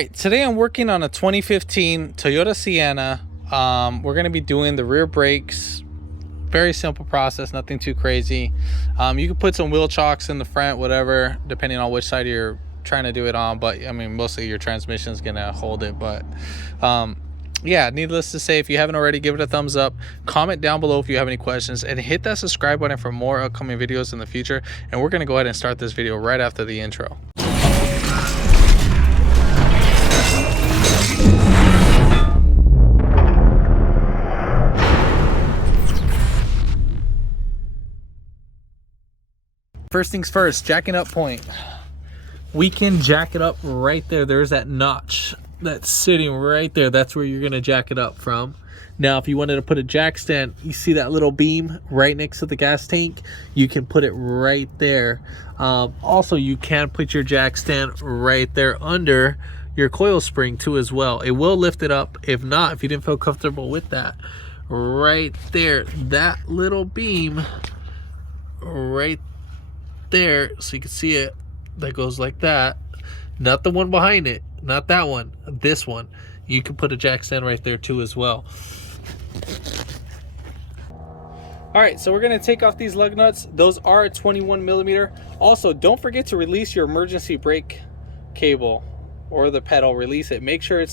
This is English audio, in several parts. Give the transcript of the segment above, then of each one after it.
Right, today I'm working on a 2015 Toyota Sienna. We're going to be doing the rear brakes. Very simple process, nothing too crazy. You can put some wheel chocks in the front, whatever, depending on which side you're trying to do it on. But I mean, mostly your transmission is going to hold it. But yeah, needless to say, if you haven't already, give it a thumbs up. Comment down below if you have any questions, and hit that subscribe button for more upcoming videos in the future. And we're going to go ahead and start this video right after the intro. First things first, jacking up point. We can jack it up right there. There's that notch that's sitting right there. That's where you're gonna jack it up from. Now, if you wanted to put a jack stand, you see that little beam right next to the gas tank? You can put it right there. Also, you can put your jack stand right there under your coil spring too as well. It will lift it up. If not, if you didn't feel comfortable with that, right there, that little beam right there, so you can see it, that goes like that, not the one behind it, not that one, this one. You can put a jack stand right there too as well. All right, so we're going to take off these lug nuts. Those are 21 millimeter. Also, don't forget to release your emergency brake cable or the pedal. Release it. Make sure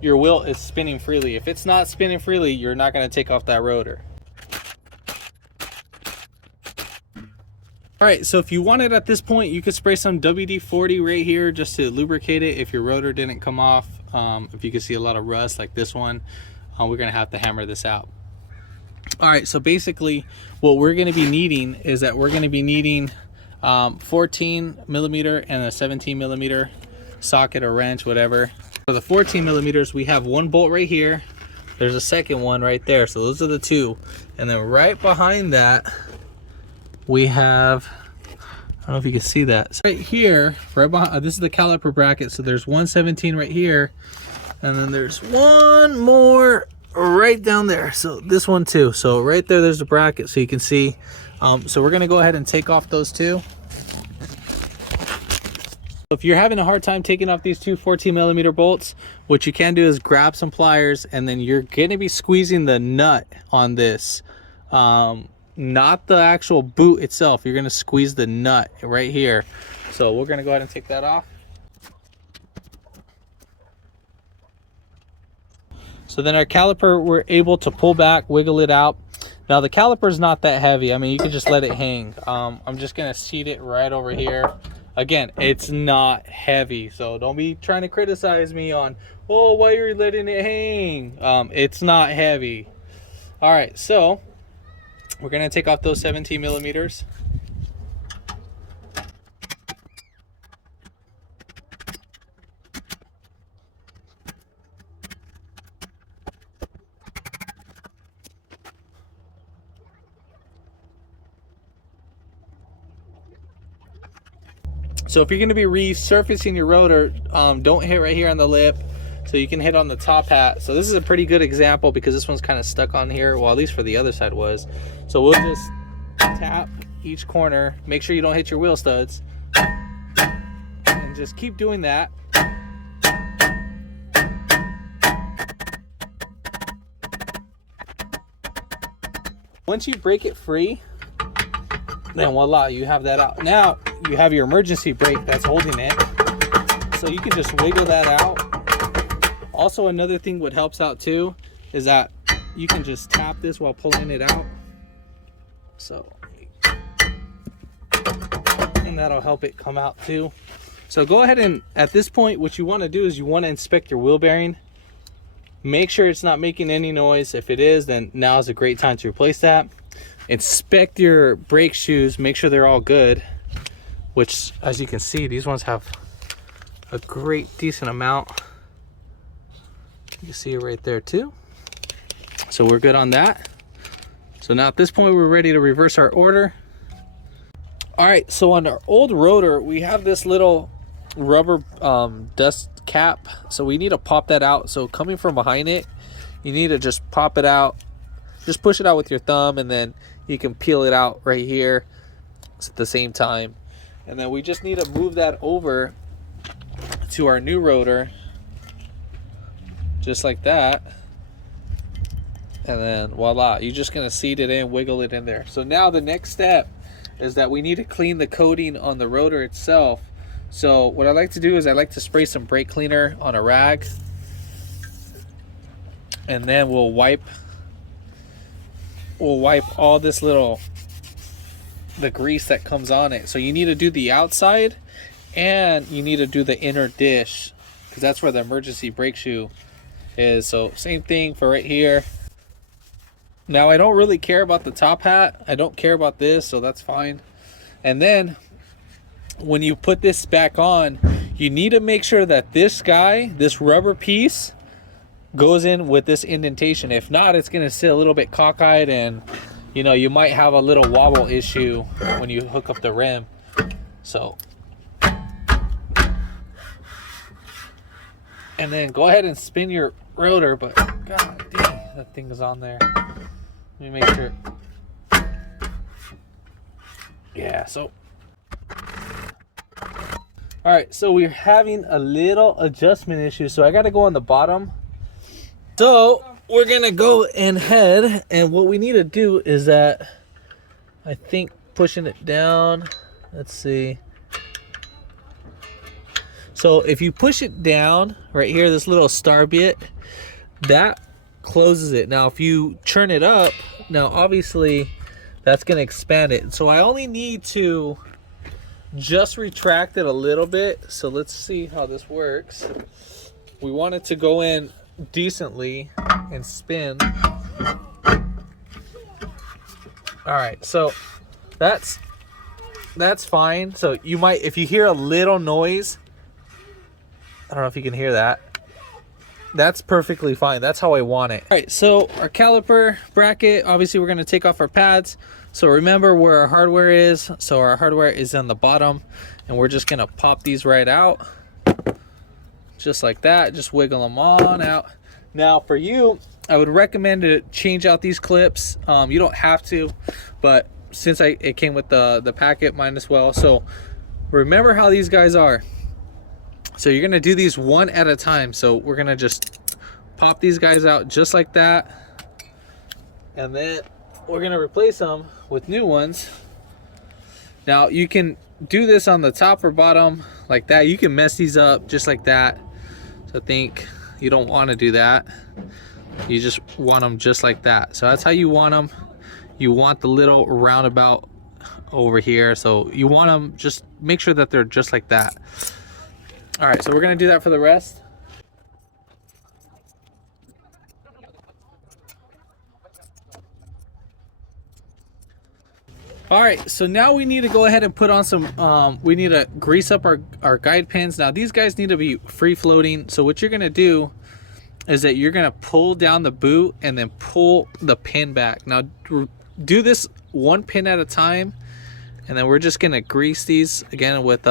your wheel is spinning freely. If it's not spinning freely, you're not going to take off that rotor. All right, so if you want it at this point, you could spray some WD-40 right here just to lubricate it if your rotor didn't come off. If you can see a lot of rust like this one, we're gonna have to hammer this out. All right, so basically what we're gonna be needing is that we're gonna be needing 14 millimeter and a 17 millimeter socket or wrench, whatever. For the 14 millimeters, we have one bolt right here. There's a second one right there. So those are the two. And then right behind that, we have, I don't know if you can see that. So right here, right behind, this is the caliper bracket. So there's 117 right here. And then there's one more right down there. So this one too. So right there, there's the bracket so you can see. So we're gonna go ahead and take off those two. If you're having a hard time taking off these two 14 millimeter bolts, what you can do is grab some pliers, and then you're gonna be squeezing the nut on this. Not the actual boot itself. You're going to squeeze the nut right here. So we're going to go ahead and take that off. So then our caliper, we're able to pull back, wiggle it out. Now the caliper is not that heavy. I mean, you can just let it hang. I'm just going to seat it right over here. Again, it's not heavy, so don't be trying to criticize me on, oh, why are you letting it hang? It's not heavy. All right, so we're going to take off those 17 millimeters. So if you're going to be resurfacing your rotor, don't hit right here on the lip. So you can hit on the top hat. So this is a pretty good example because this one's kind of stuck on here. Well, at least for the other side was. So we'll just tap each corner. Make sure you don't hit your wheel studs. And just keep doing that. Once you break it free, then voila, you have that out. Now you have your emergency brake that's holding it. So you can just wiggle that out. Also, another thing what helps out too is that you can just tap this while pulling it out. So, and that'll help it come out too. So go ahead and at this point, what you want to do is you want to inspect your wheel bearing. Make sure it's not making any noise. If it is, then now is a great time to replace that. Inspect your brake shoes. Make sure they're all good. Which, as you can see, these ones have a great decent amount. You can see it right there too. So we're good on that. So now at this point, we're ready to reverse our order. All right, so on our old rotor, we have this little rubber dust cap. So we need to pop that out. So coming from behind it, you need to just pop it out. Just push it out with your thumb, and then you can peel it out right here at the same time. And then we just need to move that over to our new rotor. just like that. And then voila, you're just gonna seat it in, wiggle it in there. So now the next step is that we need to clean the coating on the rotor itself. So what I like to do is I like to spray some brake cleaner on a rag, and then we'll wipe all this the grease that comes on it. So you need to do the outside and you need to do the inner dish, because that's where the emergency brake shoe is. So same thing for right here. Now I don't really care about the top hat. I don't care about this, so that's fine. And then when you put this back on, you need to make sure that this rubber piece goes in with this indentation. If not, it's going to sit a little bit cockeyed, and you know, you might have a little wobble issue when you hook up the rim. So, and then go ahead and spin your rotor, but god dang, that thing is on there. Let me make sure. Yeah, so all right, so we're having a little adjustment issue, so I got to go on the bottom. So we're gonna go ahead, and what we need to do is that, I think, pushing it down, let's see. So if you push it down right here, this little star bit, that closes it. Now if you turn it up, now obviously that's gonna expand it. So I only need to just retract it a little bit. So let's see how this works. We want it to go in decently and spin. All right, so that's fine. So you might, if you hear a little noise, I don't know if you can hear that, that's perfectly fine. That's how I want it. All right, so our caliper bracket, obviously we're going to take off our pads. So remember where our hardware is. So our hardware is on the bottom, and we're just going to pop these right out just like that. Just wiggle them on out. Now for you, I would recommend to change out these clips. You don't have to, but since it came with the packet, might as well. So remember how these guys are. So you're gonna do these one at a time. So we're gonna just pop these guys out just like that, and then we're gonna replace them with new ones. Now you can do this on the top or bottom like that. You can mess these up just like that. So I think you don't want to do that. You just want them just like that. So that's how you want them. You want the little roundabout over here. So you want them, just make sure that they're just like that. All right, so we're gonna do that for the rest. All right, so now we need to go ahead and put on some, we need to grease up our guide pins. Now these guys need to be free floating. So what you're gonna do is that you're gonna pull down the boot and then pull the pin back. Now do this one pin at a time, and then we're just gonna grease these again with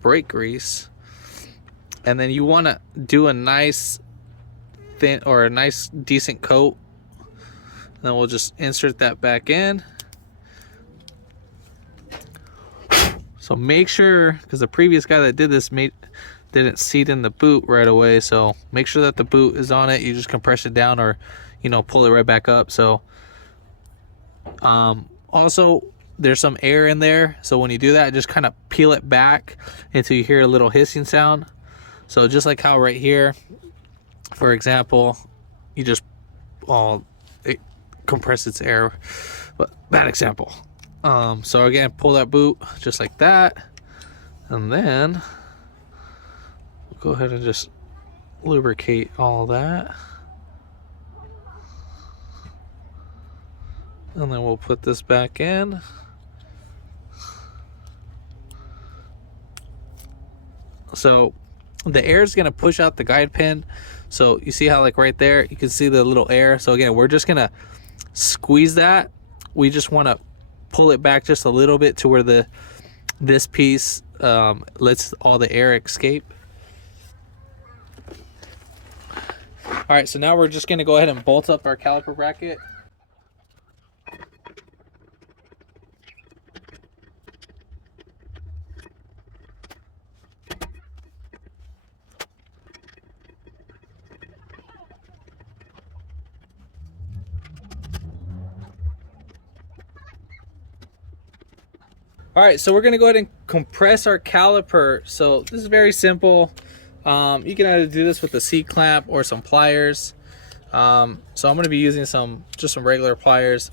brake grease. And then you wanna do a nice thin, or a nice decent coat. And then we'll just insert that back in. So make sure, because the previous guy that did this didn't seat in the boot right away, so make sure that the boot is on it. You just compress it down, or you know, pull it right back up. So also there's some air in there, so when you do that, just kind of peel it back until you hear a little hissing sound. So just like how right here, for example, you just it compresses air, but bad example. So again, pull that boot just like that, and then we'll go ahead and just lubricate all that, and then we'll put this back in. So the air is going to push out the guide pin. So you see how, like right there, you can see the little air. So again, we're just going to squeeze that. We just want to pull it back just a little bit to where this piece lets all the air escape. All right, so now we're just going to go ahead and bolt up our caliper bracket. All right, so we're gonna go ahead and compress our caliper. So this is very simple. You can either do this with a C-clamp or some pliers. So I'm gonna be using just some regular pliers.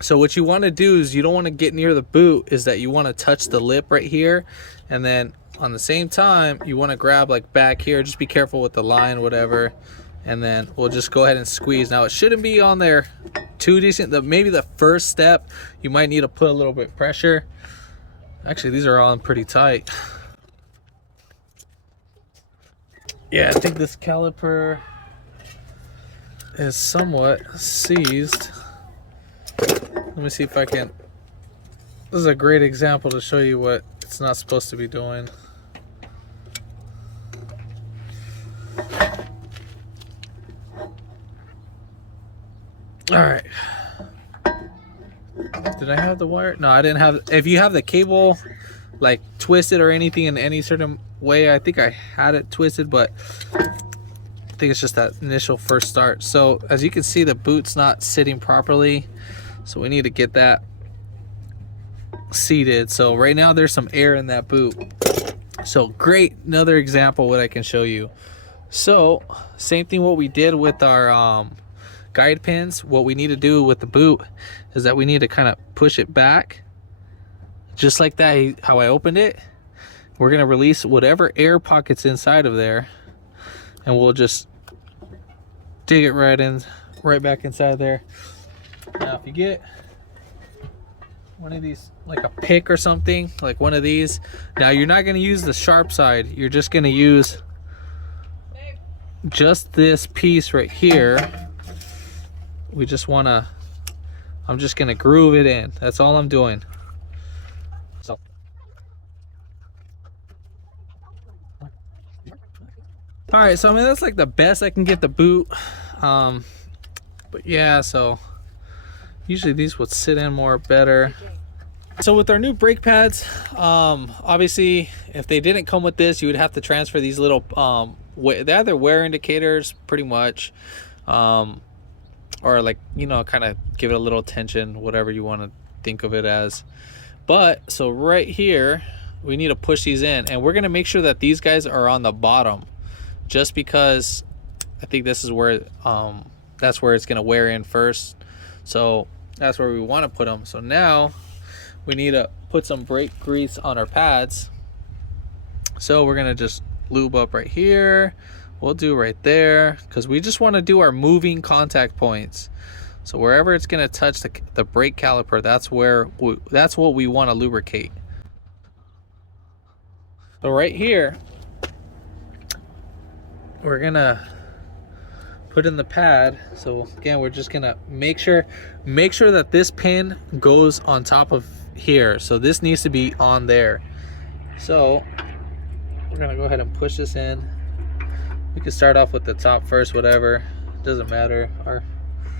So what you wanna do is you don't wanna get near the boot, is that you wanna touch the lip right here. And then on the same time, you wanna grab like back here. Just be careful with the line, whatever. And then we'll just go ahead and squeeze. Now it shouldn't be on there too decent. Maybe the first step, you might need to put a little bit of pressure. Actually, these are on pretty tight. Yeah, I think this caliper is somewhat seized. Let me see if I can. This is a great example to show you what it's not supposed to be doing. All right. Did I have the wire? No, I didn't have. If you have the cable like twisted or anything in any certain way, I think I had it twisted, but I think it's just that initial first start. So as you can see, the boot's not sitting properly, so we need to get that seated. So right now there's some air in that boot. So great, another example what I can show you. So same thing what we did with our guide pins. What we need to do with the boot is that we need to kind of push it back just like that, how I opened it. We're going to release whatever air pockets inside of there, and we'll just dig it right back inside there. Now if you get one of these, like a pick or something, like one of these, now you're not going to use the sharp side, you're just going to use just this piece right here. We just want to, I'm just going to groove it in. That's all I'm doing. So all right, so I mean that's like the best I can get the boot. But yeah, so usually these would sit in more better. So with our new brake pads, obviously if they didn't come with this, you would have to transfer these little they're either wear indicators pretty much, or like, you know, kind of give it a little tension, whatever you want to think of it as. But so right here we need to push these in, and we're going to make sure that these guys are on the bottom, just because I think this is where that's where it's going to wear in first. So that's where we want to put them. So now we need to put some brake grease on our pads. So we're going to just lube up right here. We'll do right there, because we just want to do our moving contact points. So wherever it's going to touch the brake caliper, that's what we want to lubricate. So right here, we're going to put in the pad. So again, we're just going to make sure that this pin goes on top of here. So this needs to be on there. So we're going to go ahead and push this in. We can start off with the top first, whatever, doesn't matter. Or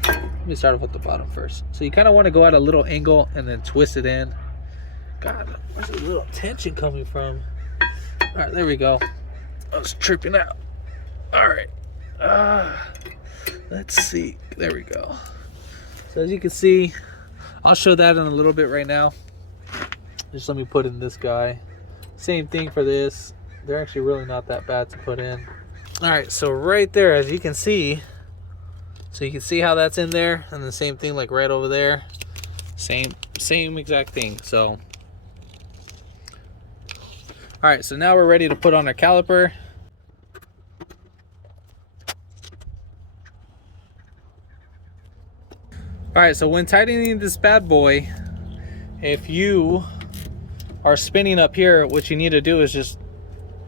let me start off with the bottom first. So you kind of want to go at a little angle and then twist it in. God, where's a little tension coming from? All right, there we go. I was tripping out. All right, let's see. There we go. So as you can see, I'll show that in a little bit right now. Just let me put in this guy. Same thing for this. They're actually really not that bad to put in. All right, so right there, as you can see, so you can see how that's in there, and the same thing like right over there, same exact thing. So all right, so now we're ready to put on our caliper. All right, so when tightening this bad boy, if you are spinning up here, what you need to do is just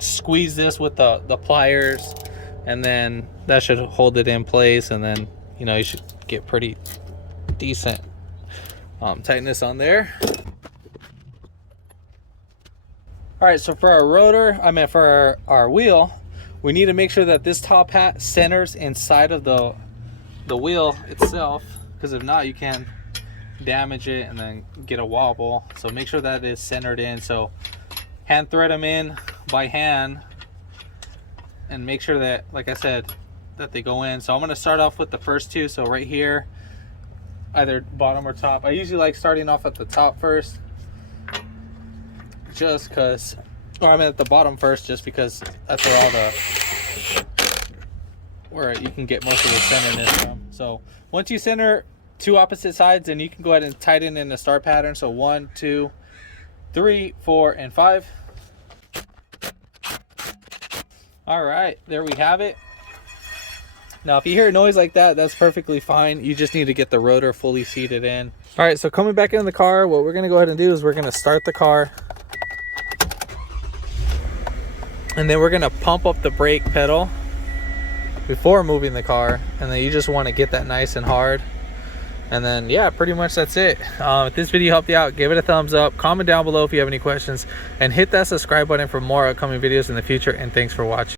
squeeze this with the pliers, and then that should hold it in place, and then, you know, you should get pretty decent tightness on there. All right, so for our rotor, for our wheel, we need to make sure that this top hat centers inside of the wheel itself, because if not, you can damage it and then get a wobble. So make sure that is centered in. So hand thread them in by hand and make sure that, like I said, that they go in. So I'm going to start off with the first two. So right here, either bottom or top. I usually like starting off at the top first. just because, or I'm at the bottom first just because that's where all the, where you can get most of the centerness from. So once you center two opposite sides, then you can go ahead and tighten in the star pattern. So 1, 2, 3, 4, and 5. All right, there we have it. Now, if you hear a noise like that, that's perfectly fine. You just need to get the rotor fully seated in. All right, so coming back in the car, what we're gonna go ahead and do is we're gonna start the car. And then we're gonna pump up the brake pedal before moving the car. And then you just wanna get that nice and hard. And then, yeah, pretty much that's it. If this video helped you out, give it a thumbs up. Comment down below if you have any questions. And hit that subscribe button for more upcoming videos in the future. And thanks for watching.